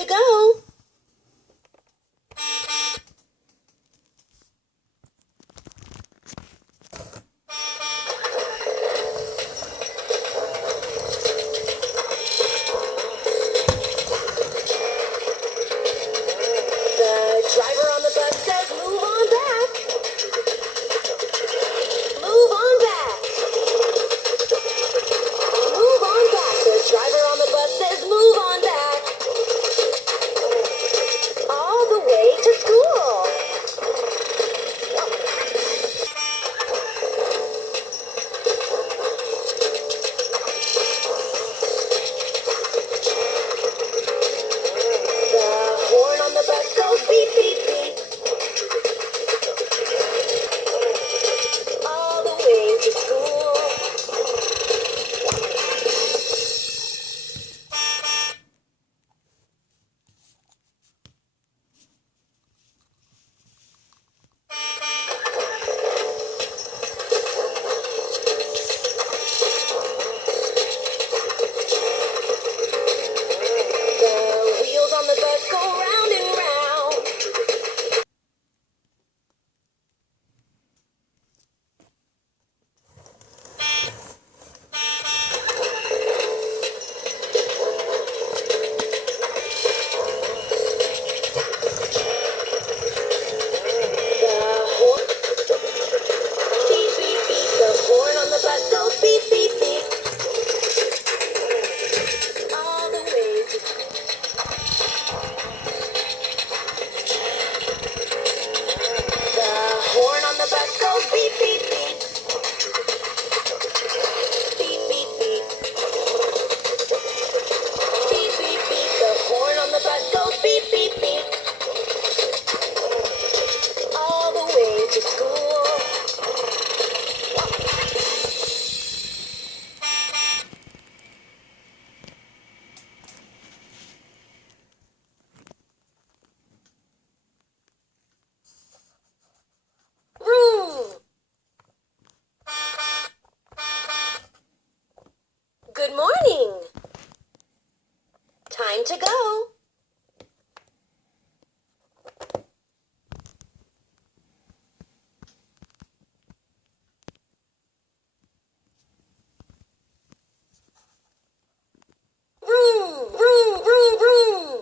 to go. The driver on the bus says move on back. Move on back. Move on back. The driver on the bus says move on back. All the way to school. The horn on the bus goes beep, beep, beep. All the way to school. The wheels on the bus go round and round. The horn, beep, beep, beep. The horn on the bus goes beep, beep, beep. All the way to The horn on the bus goes beep, beep, beep. Beep, beep, beep. Beep, beep, beep. The horn on the bus goes beep, beep, beep. All the way to school. Vroom. Good morning. Time to go. Vroom, vroom, vroom, vroom.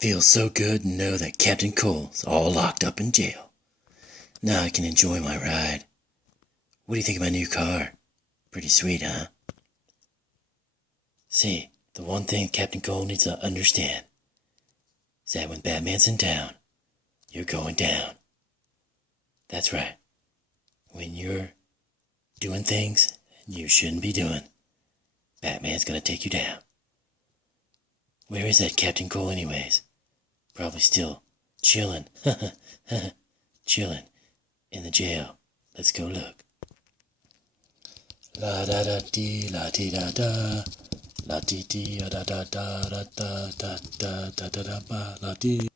Feels so good to know that Captain Cole's all locked up in jail. Now I can enjoy my ride. What do you think of my new car? Pretty sweet, huh? See, the one thing Captain Cole needs to understand is that when Batman's in town, you're going down. That's right. When you're doing things you shouldn't be doing, Batman's gonna take you down. Where is that Captain Cole anyways? Probably still chilling. Chilling in the jail. Let's go look. La da da dee la dee da da. La dee dee da da da da da da da da da da ba la dee.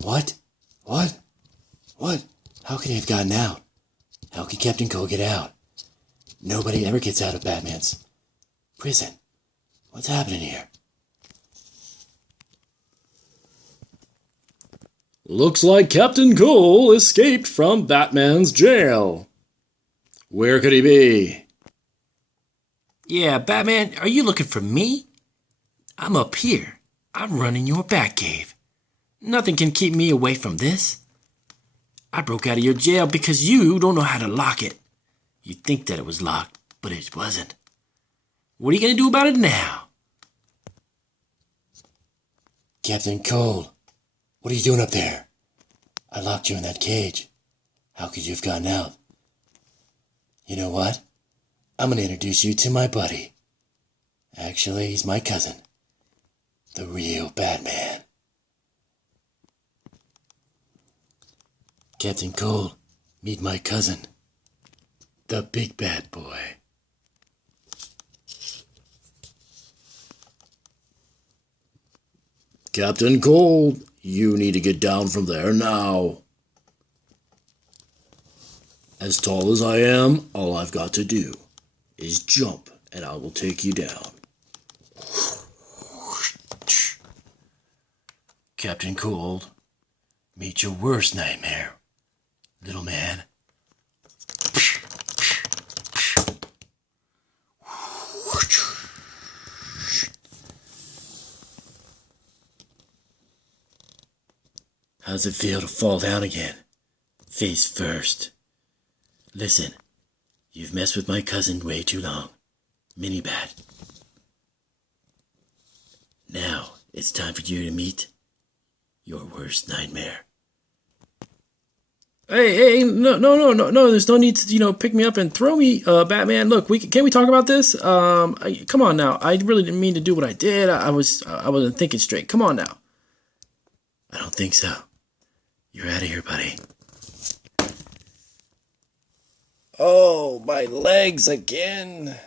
What? What? What? How could he have gotten out? How could Captain Cole get out? Nobody ever gets out of Batman's prison. What's happening here? Looks like Captain Cole escaped from Batman's jail. Where could he be? Yeah, Batman, are you looking for me? I'm up here. I'm running your Batcave. Nothing can keep me away from this. I broke out of your jail because you don't know how to lock it. You think that it was locked, but it wasn't. What are you going to do about it now? Captain Cole, what are you doing up there? I locked you in that cage. How could you have gotten out? You know what? I'm going to introduce you to my buddy. Actually, he's my cousin. The real Batman. Captain Cole, meet my cousin. The big bad boy. Captain Cole, you need to get down from there now. As tall as I am, all I've got to do is jump and I will take you down. Captain Cole, meet your worst nightmare, little man. How's it feel to fall down again? Face first. Listen, you've messed with my cousin way too long. Mini-Bat. Now, it's time for you to meet your worst nightmare. Hey, no, there's no need to, pick me up and throw me, Batman. Look, can we talk about this? Come on now. I really didn't mean to do what I did. I wasn't thinking straight. Come on now. I don't think so. You're out of here, buddy. Oh, my legs again.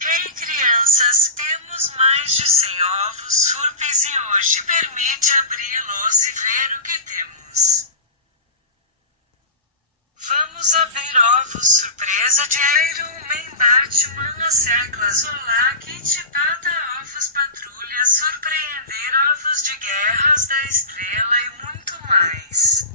Hey, crianças, temos mais de 100 ovos surpes e hoje permite abri-los e ver o que temos. Vamos abrir ovos surpresa de Iron Man, Batman, as seclas, olá, Kit, Pata, ovos patrulha, surpreender, ovos de guerras da estrela e muito mais.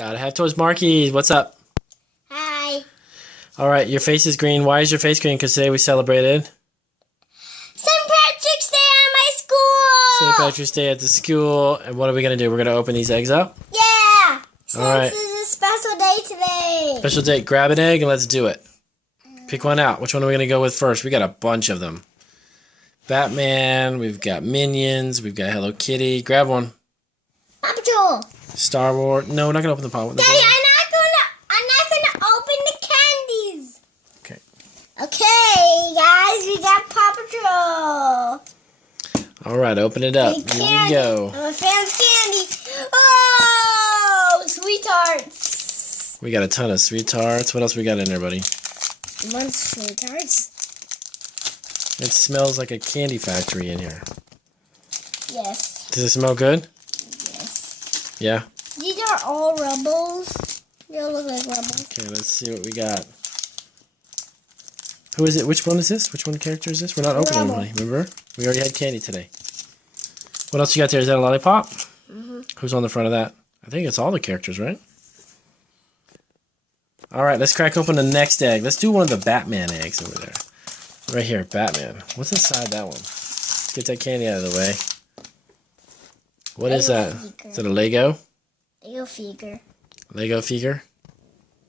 Gotta have toys. Marky, what's up? Hi. All right, your face is green. Why is your face green? Because today we celebrated St. Patrick's Day at my school. St. Patrick's Day at the school. And what are we going to do? We're going to open these eggs up? Yeah. Since All right. this is a special day today. Special date. Grab an egg and let's do it. Pick one out. Which one are we going to go with first? We got a bunch of them. Batman. We've got Minions. We've got Hello Kitty. Grab one. Paw Patrol. Star Wars. No, we're not going to open the paw. Daddy, I'm not gonna open the candies. Okay. Okay, guys, we got Paw Patrol. All right, open it up. And Here we candy. go. I'm a fan of candy. Oh, sweethearts. We got a ton of sweet tarts. What else we got in there, buddy? You want sweethearts? It smells like a candy factory in here. Yes. Does it smell good? Yes. Yeah. These are all Rebels. They all look like Rebels. Okay, let's see what we got. Who is it? Which one is this? Which one character is this? We're not opening Rebel. money, remember? We already had candy today. What else you got there? Is that a lollipop? Mm-hmm. Who's on the front of that? I think it's all the characters, right? All right, let's crack open the next egg. Let's do one of the Batman eggs over there. Right here, Batman. What's inside that one? Get that candy out of the way. What is Lego that? figure. Is it a Lego? Lego figure. Lego figure?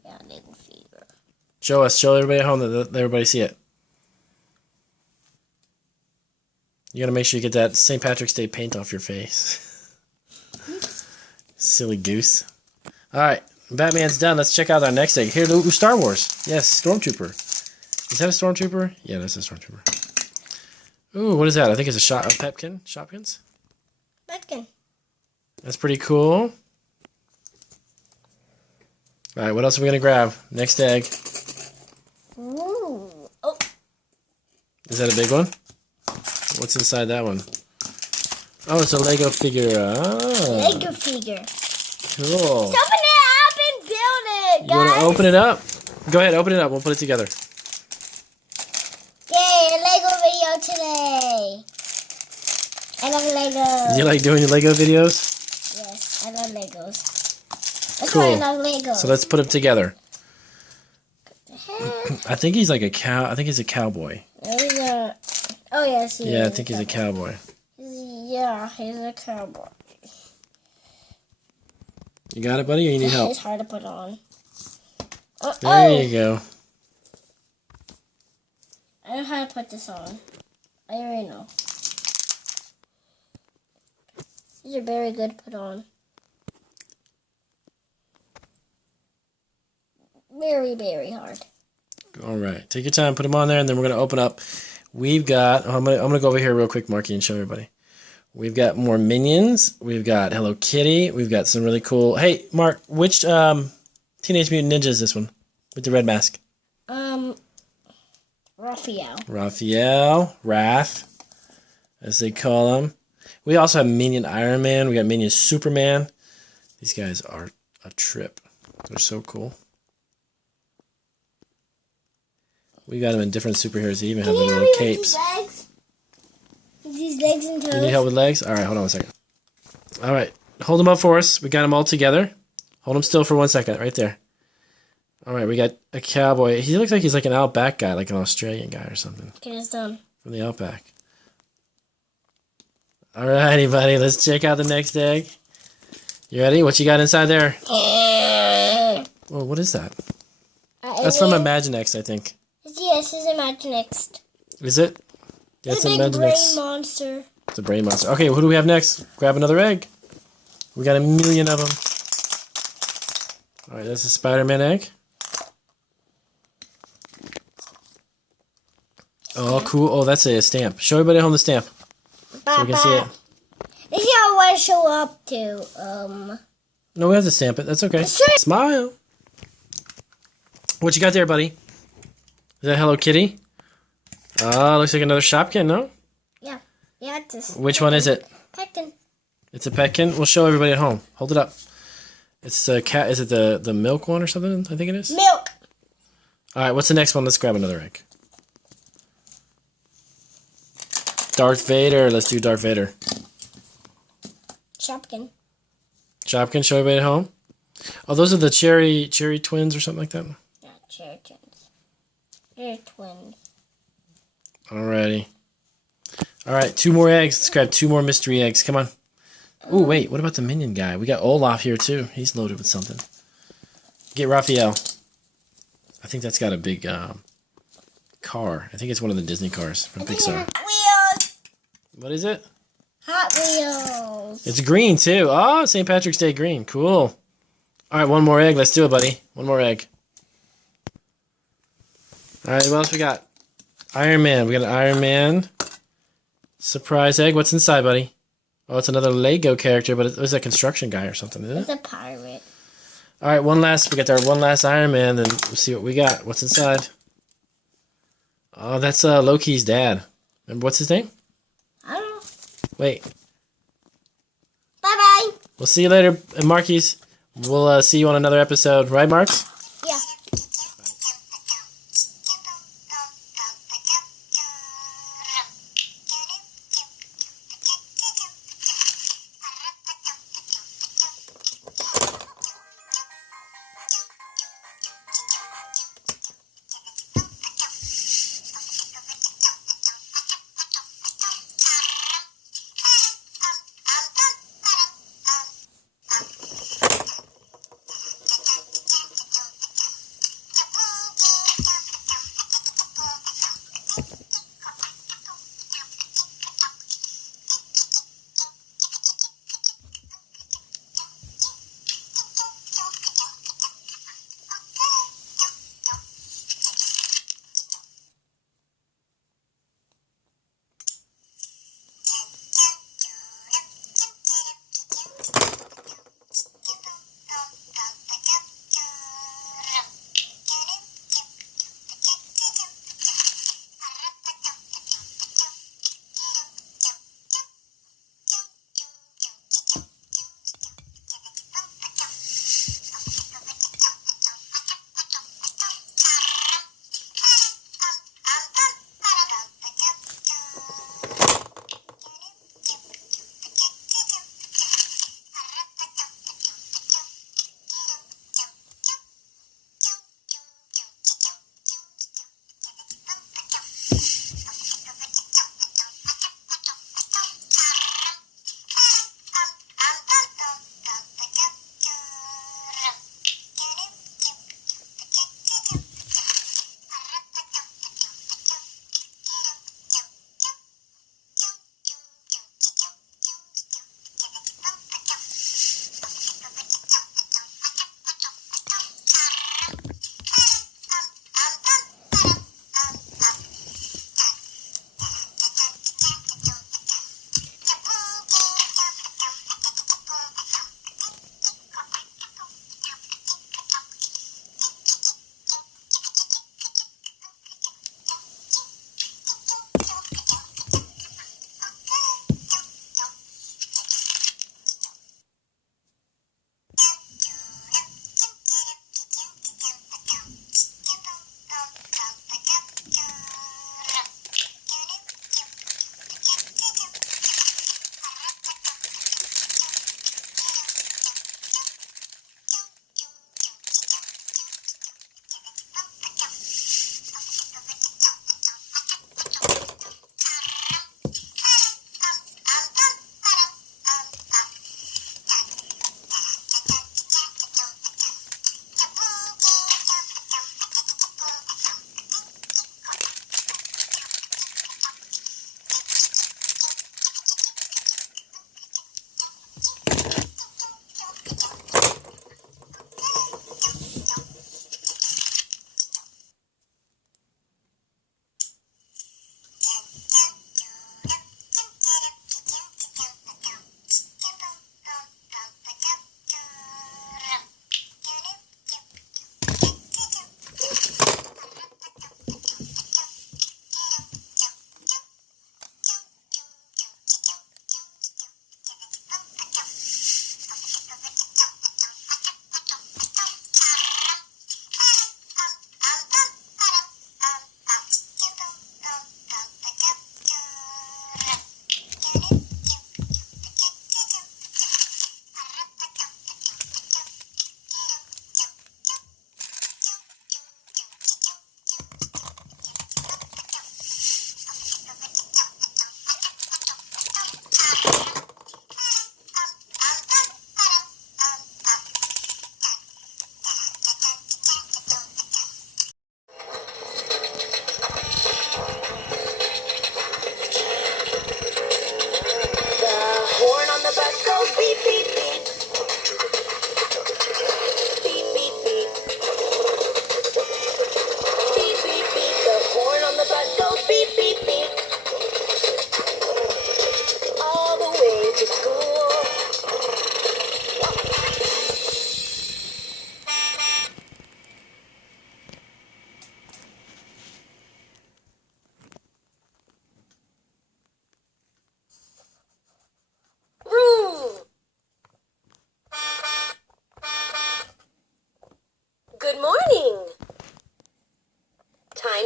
Yeah, Lego figure. Show us. Show everybody at home. Let everybody see it. You gotta make sure you get that St. Patrick's Day paint off your face. Silly goose. Alright, Batman's done. Let's check out our next egg. Here, ooh, Star Wars. Yes, Stormtrooper. Is that a Stormtrooper? Yeah, that's a Stormtrooper. Ooh, what is that? I think it's a Pepkin? Shopkins? Pepkin. That's pretty cool. Alright, what else are we gonna grab? Next egg. Ooh. Oh, Is that a big one? What's inside that one? Oh, it's a Lego figure. Oh, Lego figure. cool. Open it up and build it, You guys. want to open it up? Go ahead, open it up. We'll put it together. Yay, Lego video today. I love Legos. You like doing your Lego videos? Yes, I love Legos. That's Cool. why I love Legos. So let's put them together. Heck, I think he's like a cow. I think he's a cowboy. he's a... Oh, yes, he Yeah, I is think he's a cowboy. Yeah, he's a cowboy. You got it, buddy, or you need help? It's hard to put on. There you go. I know how to put this on. I already know. These are very good to put on. Very, very hard. All right, take your time, put them on there, and then we're gonna open up. We've got. I'm gonna go over here real quick, Marky, and show everybody. We've got more Minions. We've got Hello Kitty. We've got some really cool. Hey, Mark, which Teenage Mutant Ninja is this one with the red mask? Raphael. Wrath, as they call him. We also have Minion Iron Man. We got Minion Superman. These guys are a trip. They're so cool. We got them in different superheroes. They even have the little capes. These legs and toes. You need help with legs? All right, hold on 1 second. All right, hold them up for us. We got them all together. Hold them still for 1 second, right there. All right, we got a cowboy. He looks like he's like an outback guy, like an Australian guy or something. Okay, it's done. From the outback. All righty, buddy. Let's check out the next egg. You ready? What you got inside there? Oh, what is that? That's from Imaginext, I think. Yes, it's Imaginext. Is it? Yeah, It's a big brain monster. It's a brain monster. Okay, who do we have next? Grab another egg. We got a million of them. All right, that's a Spider-Man egg. Oh, cool. Oh, that's a stamp. Show everybody at home the stamp so we can see it. This is how I want to show up to. No, we have to stamp it. That's okay. Sure. Smile. What you got there, buddy? Is that Hello Kitty? Oh, looks like another Shopkin, no? Yeah. Yeah, it's just. Which one is it? Pectin. It's a Petkin. We'll show everybody at home. Hold it up. It's a cat. Is it the milk one or something? I think it is. Milk. All right, what's the next one? Let's grab another egg. Darth Vader. Let's do Darth Vader. Shopkin. Shopkin, show everybody at home. Oh, those are the cherry twins or something like that? Not children's. They're twins. Alrighty. Alright, 2 more eggs. Let's grab 2 more mystery eggs. Come on. Ooh, wait. What about the Minion guy? We got Olaf here, too. He's loaded with something. Get Raphael. I think that's got a big car. I think it's one of the Disney cars from Pixar. Hot Wheels. What is it? Hot Wheels. It's green, too. Oh, St. Patrick's Day green. Cool. Alright, 1 more egg. Let's do it, buddy. 1 more egg. Alright, what else we got? Iron Man. We got an Iron Man. Surprise egg. What's inside, buddy? Oh, it's another Lego character, but it was a construction guy or something, isn't it? It's a pirate. Alright, we got our one last Iron Man, then we'll see what we got. What's inside? Oh, that's Loki's dad. Remember, what's his name? I don't know. Wait. Bye-bye. We'll see you later, Markies. We'll see you on another episode. Right, Marks? Yeah.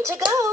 to go.